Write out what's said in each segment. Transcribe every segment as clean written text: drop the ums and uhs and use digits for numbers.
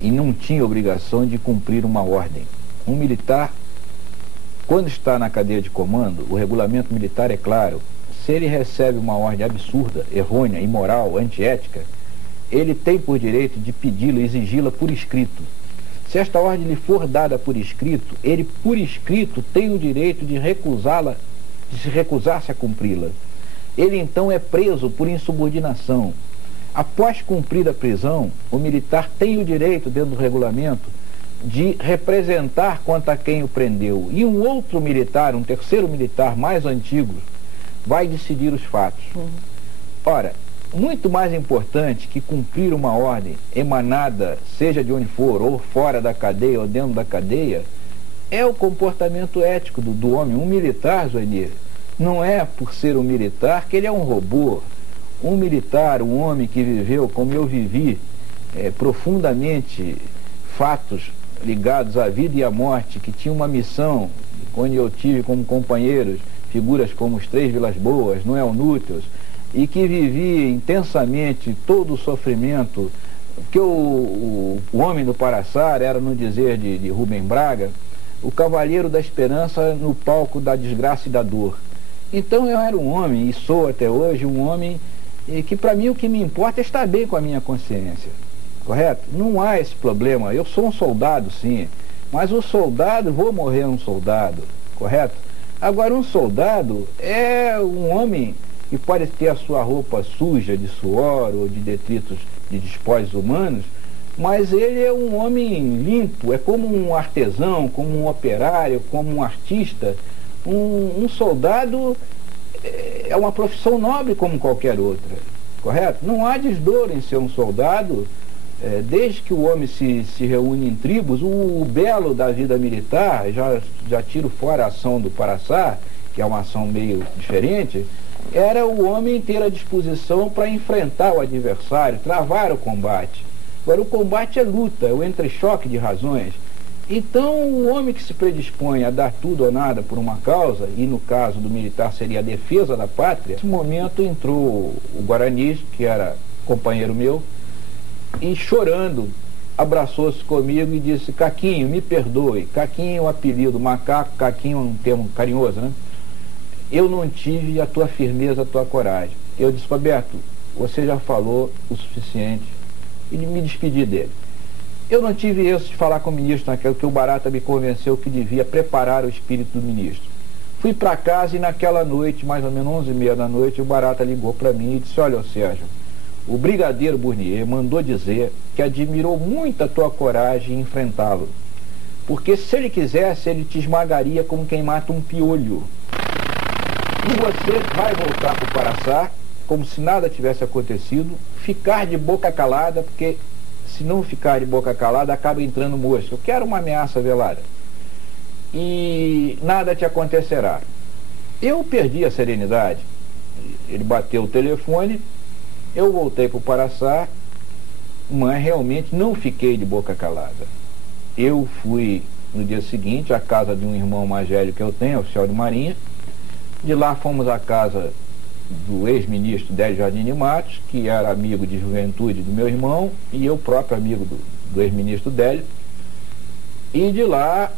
e não tinha obrigação de cumprir uma ordem. Um militar, quando está na cadeia de comando, o regulamento militar é claro, se ele recebe uma ordem absurda, errônea, imoral, antiética, ele tem por direito de pedi-la, exigi-la por escrito. Se esta ordem lhe for dada por escrito, ele por escrito tem o direito de recusá-la, de se recusar-se a cumpri-la. Ele então é preso por insubordinação. Após cumprida a prisão, o militar tem o direito, dentro do regulamento, de representar contra quem o prendeu. E um outro militar, um terceiro militar mais antigo, vai decidir os fatos. Ora, muito mais importante que cumprir uma ordem emanada, seja de onde for, ou fora da cadeia, ou dentro da cadeia, é o comportamento ético do homem. Um militar, Zoinir, não é por ser um militar que ele é um robô. Um militar, um homem que viveu, como eu vivi, profundamente fatos ligados à vida e à morte, que tinha uma missão, onde eu tive como companheiros figuras como os Três Vilas Boas, Noel Núteos, e que vivi intensamente todo o sofrimento, que o homem do Paraçar era, no dizer de Rubem Braga, o cavaleiro da esperança no palco da desgraça e da dor. Então eu era um homem, e sou até hoje um homem, que para mim o que me importa é estar bem com a minha consciência, correto? Não há esse problema. Eu sou um soldado, sim, mas o soldado, vou morrer um soldado, correto? Agora, um soldado é um homem que pode ter a sua roupa suja de suor ou de detritos de despojos humanos, mas ele é um homem limpo, é como um artesão, como um operário, como um artista. Um soldado é uma profissão nobre como qualquer outra, correto? Não há desdoro em ser um soldado, desde que o homem se reúne em tribos. O belo da vida militar, já tiro fora a ação do Paraçar, que é uma ação meio diferente, era o homem ter a disposição para enfrentar o adversário, travar o combate. Agora, o combate é luta, é o entrechoque de razões. Então, o homem que se predispõe a dar tudo ou nada por uma causa, e no caso do militar seria a defesa da pátria, nesse momento entrou o Guarani, que era companheiro meu, e chorando, abraçou-se comigo e disse: Caquinho, me perdoe. Caquinho é um apelido, macaco, Caquinho é um termo carinhoso, né? Eu não tive a tua firmeza, a tua coragem. Eu disse: Roberto, você já falou o suficiente, e me despedi dele. Eu não tive esse de falar com o ministro naquilo que o Barata me convenceu que devia preparar o espírito do ministro. Fui para casa e naquela noite, mais ou menos 11h30 da noite, o Barata ligou para mim e disse: olha, Sérgio, o brigadeiro Burnier mandou dizer que admirou muito a tua coragem em enfrentá-lo, porque se ele quisesse, ele te esmagaria como quem mata um piolho. E você vai voltar para o Paraçá como se nada tivesse acontecido, ficar de boca calada, porque se não ficar de boca calada, acaba entrando mosca. Eu quero uma ameaça velada. E nada te acontecerá. Eu perdi a serenidade. Ele bateu o telefone, eu voltei para o Paraçá, mas realmente não fiquei de boca calada. Eu fui, no dia seguinte, à casa de um irmão mais velho que eu tenho, oficial de Marinha. De lá fomos à casa do ex-ministro Délio Jardim de Matos, que era amigo de juventude do meu irmão, e eu próprio amigo do ex-ministro Délio. E de lá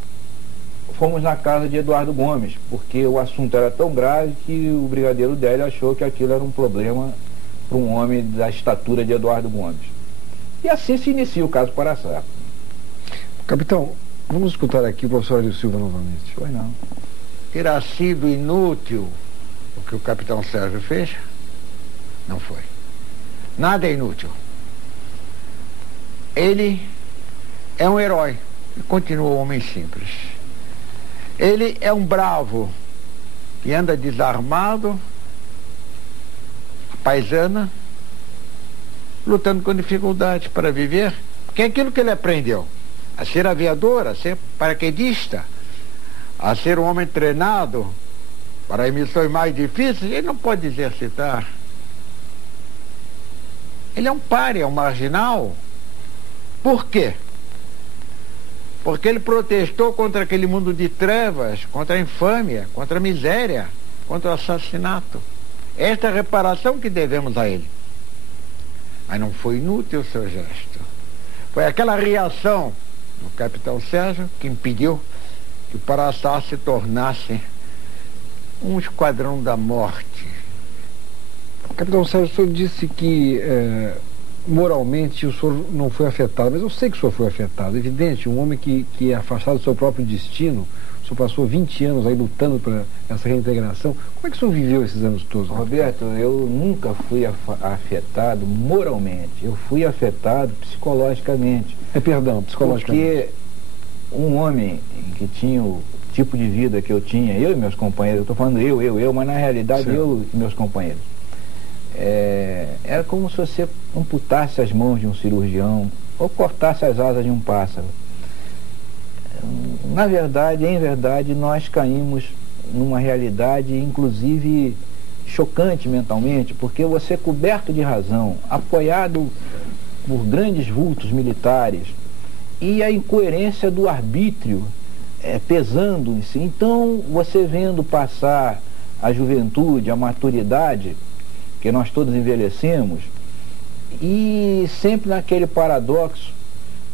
fomos na casa de Eduardo Gomes, porque o assunto era tão grave que o brigadeiro Délio achou que aquilo era um problema para um homem da estatura de Eduardo Gomes. E assim se inicia o caso Paraçá. Capitão, vamos escutar aqui o professor Hélio Silva novamente. Foi não. Terá sido inútil o que o capitão Sérgio fez? Não foi. Nada é inútil. Ele é um herói e continua um homem simples. Ele é um bravo que anda desarmado, paisana, lutando com dificuldades para viver, porque é aquilo que ele aprendeu: a ser aviador, a ser paraquedista, a ser um homem treinado para missões mais difíceis. Ele não pode exercitar. Ele é um pária, um marginal. Por quê? Porque ele protestou contra aquele mundo de trevas, contra a infâmia, contra a miséria, contra o assassinato. Esta é a reparação que devemos a ele. Mas não foi inútil o seu gesto. Foi aquela reação do capitão Sérgio que impediu que o Paraçá se tornasse um esquadrão da morte. Capitão Sérgio, o senhor disse que moralmente o senhor não foi afetado, mas eu sei que o senhor foi afetado. Evidente, um homem que é afastado do seu próprio destino, o senhor passou 20 anos aí lutando para essa reintegração. Como é que o senhor viveu esses anos todos? Roberto, eu nunca fui afetado moralmente, eu fui afetado psicologicamente. Perdão, psicologicamente. Porque um homem que tinha o tipo de vida que eu tinha, eu e meus companheiros, eu estou falando eu, mas na realidade certo. Eu e meus companheiros, era como se você amputasse as mãos de um cirurgião ou cortasse as asas de um pássaro. Na verdade, em verdade, nós caímos numa realidade, inclusive, chocante mentalmente, porque você, coberto de razão, apoiado por grandes vultos militares, e a incoerência do arbítrio pesando em si. Então, você vendo passar a juventude, a maturidade, que nós todos envelhecemos, e sempre naquele paradoxo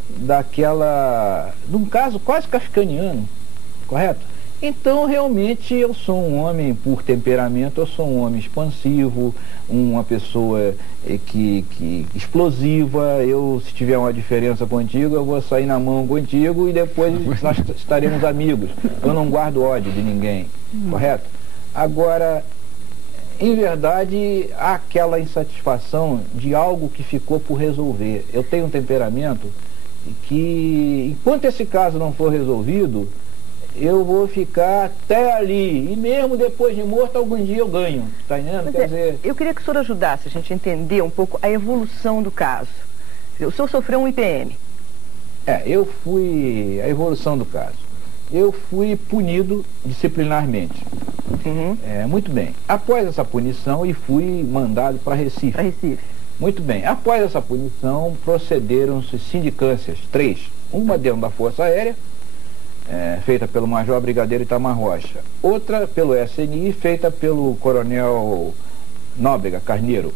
de um caso quase kafkaniano, correto? Então, realmente, eu sou um homem, por temperamento, eu sou um homem expansivo, uma pessoa explosiva. Se tiver uma diferença contigo, eu vou sair na mão contigo e depois nós estaremos amigos. Eu não guardo ódio de ninguém, correto? Agora, em verdade, há aquela insatisfação de algo que ficou por resolver. Eu tenho um temperamento que, enquanto esse caso não for resolvido, eu vou ficar até ali, e mesmo depois de morto, algum dia eu ganho, está entendendo? Quer dizer... Eu queria que o senhor ajudasse a gente a entender um pouco a evolução do caso. O senhor sofreu um IPM. A evolução do caso. Eu fui punido disciplinarmente. Uhum. Muito bem. Após essa punição, e fui mandado para Recife. Para Recife. Muito bem. Após essa punição, procederam-se sindicâncias, 3. Uma dentro da Força Aérea, feita pelo Major Brigadeiro Itamar Rocha. Outra pelo SNI, feita pelo Coronel Nóbrega Carneiro.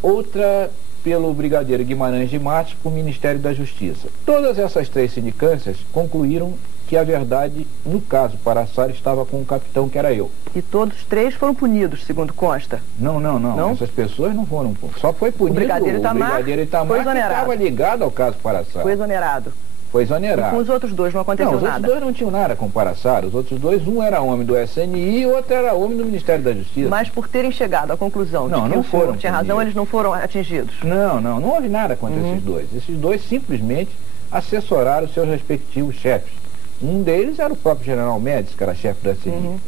Outra pelo Brigadeiro Guimarães de Matos, para o Ministério da Justiça. Todas essas 3 sindicâncias concluíram que a verdade, no caso Paraçá, estava com o capitão, que era eu. E todos 3 foram punidos, segundo consta? Não. Essas pessoas não foram. Só foi punido o Brigadeiro Itamar, que estava ligado ao caso Paraçá. Foi exonerado. Foi exonerado. E com os outros 2 não aconteceu nada? Os outros 2 não tinham nada com Paraçá. Os outros 2, um era homem do SNI e o outro era homem do Ministério da Justiça. Mas por terem chegado à conclusão de que o senhor tinha razão, eles não foram atingidos? Não houve nada contra esses 2. Esses 2 simplesmente assessoraram seus respectivos chefes. Um deles era o próprio General Médici, que era chefe do SNI.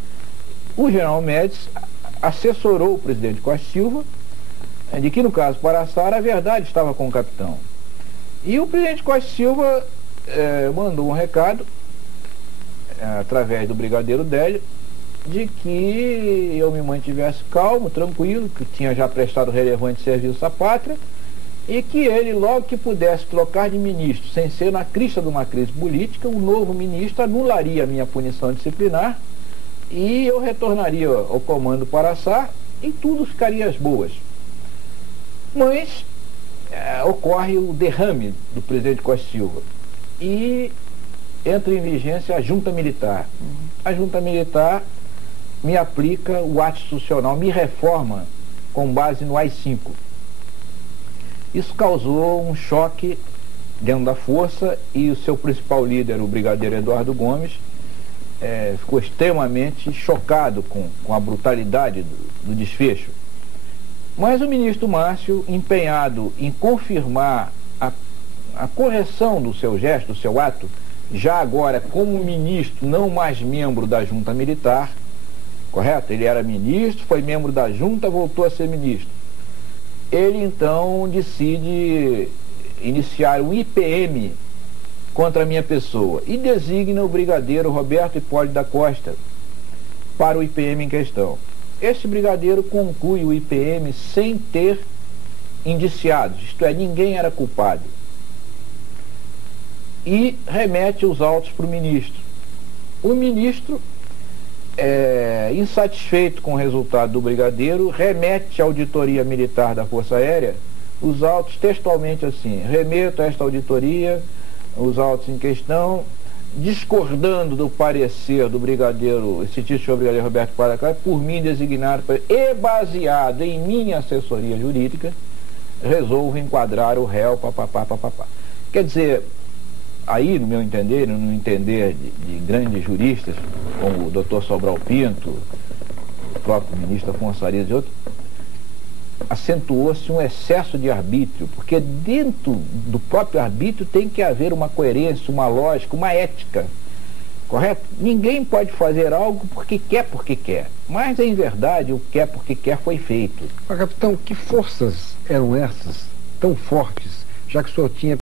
O General Médici assessorou o presidente Costa Silva de que, no caso Paraçá, a verdade estava com o capitão. E o presidente Costa Silva mandou um recado, através do Brigadeiro Délio, de que eu me mantivesse calmo, tranquilo, que tinha já prestado relevante serviço à pátria, e que ele, logo que pudesse trocar de ministro, sem ser na crista de uma crise política, o novo ministro anularia a minha punição disciplinar e eu retornaria ao comando Paraçá e tudo ficaria às boas. Mas ocorre o derrame do presidente Costa Silva e entra em vigência a junta militar. A junta militar me aplica o ato institucional, me reforma com base no AI-5. Isso causou um choque dentro da força e o seu principal líder, o brigadeiro Eduardo Gomes, ficou extremamente chocado com a brutalidade do desfecho. Mas o ministro Márcio, empenhado em confirmar a correção do seu gesto, do seu ato, já agora como ministro, não mais membro da junta militar, correto? Ele era ministro, foi membro da junta, voltou a ser ministro. Ele então decide iniciar um IPM contra a minha pessoa e designa o brigadeiro Roberto Hipólito da Costa para o IPM em questão. Este brigadeiro conclui o IPM sem ter indiciados, isto é, ninguém era culpado. E remete os autos para o ministro. O ministro, insatisfeito com o resultado do brigadeiro, remete à auditoria militar da Força Aérea os autos textualmente assim: remeto a esta auditoria os autos em questão, discordando do parecer do brigadeiro, esse título brigadeiro Roberto Paracá, por mim designado e baseado em minha assessoria jurídica, resolvo enquadrar o réu, papapá. Quer dizer, aí no meu entender, no entender de grandes juristas, como o Dr. Sobral Pinto, o próprio ministro Afonso Arias e outros, acentuou-se um excesso de arbítrio, porque dentro do próprio arbítrio tem que haver uma coerência, uma lógica, uma ética, correto? Ninguém pode fazer algo porque quer, mas em verdade o quer porque quer foi feito. Mas, capitão, que forças eram essas tão fortes, já que o senhor tinha